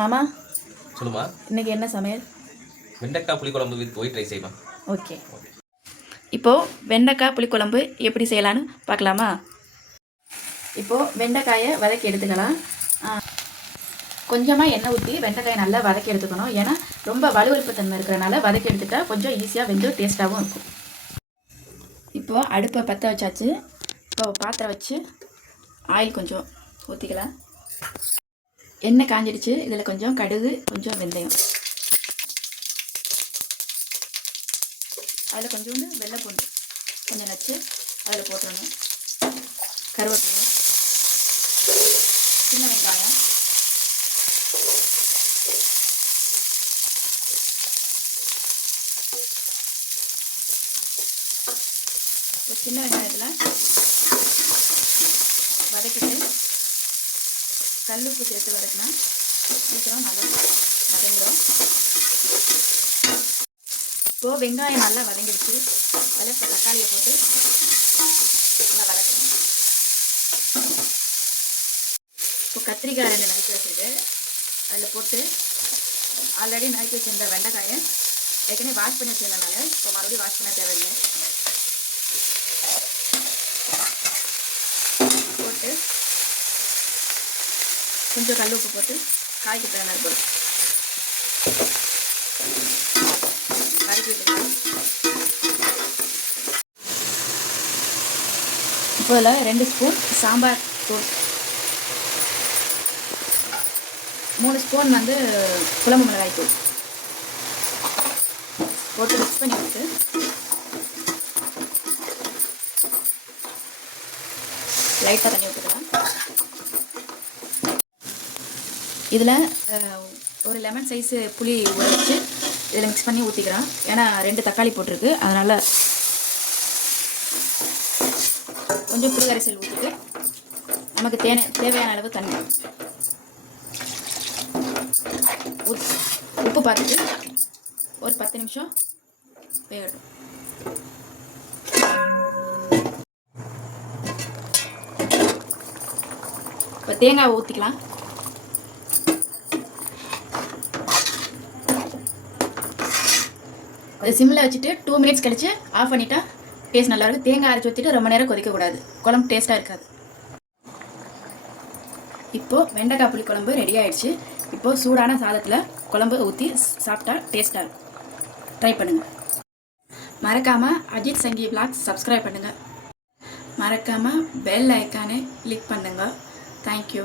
மாமா சொல்லுமா. இன்னைக்கு என்ன சமையல்? வெண்டைக்காய் புளிக்குழம்பு வித் ஒயிட் ரைஸ் செய்யுமா. ஓகே. இப்போது வெண்டைக்காய் புளிக்குழம்பு எப்படி செய்யலான்னு பார்க்கலாமா? இப்போது வெண்டைக்காயை வதக்கி எடுத்துக்கலாம். கொஞ்சமாக எண்ணெய் ஊற்றி வெண்டைக்காயை நல்லா வதக்கி எடுத்துக்கணும். ஏன்னா ரொம்ப வலுவழுப்பு தன்மை இருக்கிறனால வதக்கி எடுத்துட்டா கொஞ்சம் ஈஸியாக வெந்து டேஸ்ட்டாகவும் இருக்கும். இப்போது அடுப்பை பற்ற வச்சாச்சு. இப்போ பாத்திரம் வச்சு ஆயில் கொஞ்சம் ஊற்றிக்கலாம். எண்ணெய் காஞ்சிடுச்சு. இதில் கொஞ்சம் கடுகு, கொஞ்சம் வெந்தயம், அதில் கொஞ்சோண்டு வெள்ளைப்பூண்டு கொஞ்சம் நச்சு அதில் போட்டுடணும். கருவேப்பிலை, சின்ன வெங்காயம், சின்ன வெங்காயத்தில் வதக்கிட்டு கல்லுப்பு சேர்த்து வதக்கினா சீக்கிரம் நல்லா வதங்கிடும். இப்போது வெங்காயம் நல்லா வதங்கிடுச்சு. அதில் இப்போ தக்காளியை போட்டு நல்லா வதக்கணும். இப்போ கத்திரிக்காய் 2 நறுக்கி வச்சுருக்கு. அதில் போட்டு ஆல்ரெடி நறுக்கி வச்சிருந்த வெண்டைக்காயை ஏற்கனவே வாஷ் பண்ணி வச்சிருந்தனால இப்போ மறுபடியும் வாஷ் பண்ண தேவையில்லை. போட்டு கொஞ்சம் கல் உப்பு போட்டு காய்க்கு தேவையான இருக்கும் வதக்கி விட்டுக்கலாம். இப்போ இதில் 2 ஸ்பூன் சாம்பார் தூள், 3 ஸ்பூன் வந்து குழம்பு மிளகாய் தூள் போட்டு மிக்ஸ் பண்ணி விட்டு லைட்டாக தண்ணி ஊற்றிக்கலாம். இதில் ஒரு லெமன் சைஸு புளி ஊற வச்சு இதில் மிக்ஸ் பண்ணி ஊற்றிக்கிறோம். ஏன்னா 2 தக்காளி போட்டிருக்கு, அதனால் கொஞ்சம் புளி கரைசல் ஊற்றிட்டு நமக்கு தேவையான அளவு தண்ணி உப்பு பார்த்துட்டு ஒரு 10 நிமிஷம் வேகட்டும். இப்போ தேங்காய் ஊற்றிக்கலாம். அது சிம்மில் வச்சுட்டு 2 மினிட்ஸ் கழிச்சு ஆஃப் பண்ணிட்டா டேஸ்ட் நல்லாயிருக்கும். தேங்காய் அரைச்சி ஊற்றிட்டு ரொம்ப நேரம் கொதிக்கக்கூடாது, குழம்பு டேஸ்ட்டாக இருக்காது. இப்போது வெண்டைக்காய் புளி குழம்பு ரெடி ஆகிடுச்சு. இப்போது சூடான சாதத்தில் குழம்பு ஊற்றி சாப்பிட்டா டேஸ்ட்டாக இருக்கும். ட்ரை பண்ணுங்கள். மறக்காமல் அஜித் சங்கி விலாக்ஸ் சப்ஸ்கிரைப் பண்ணுங்கள். மறக்காமல் பெல் ஐக்கானை கிளிக் பண்ணுங்கள். தேங்க்யூ.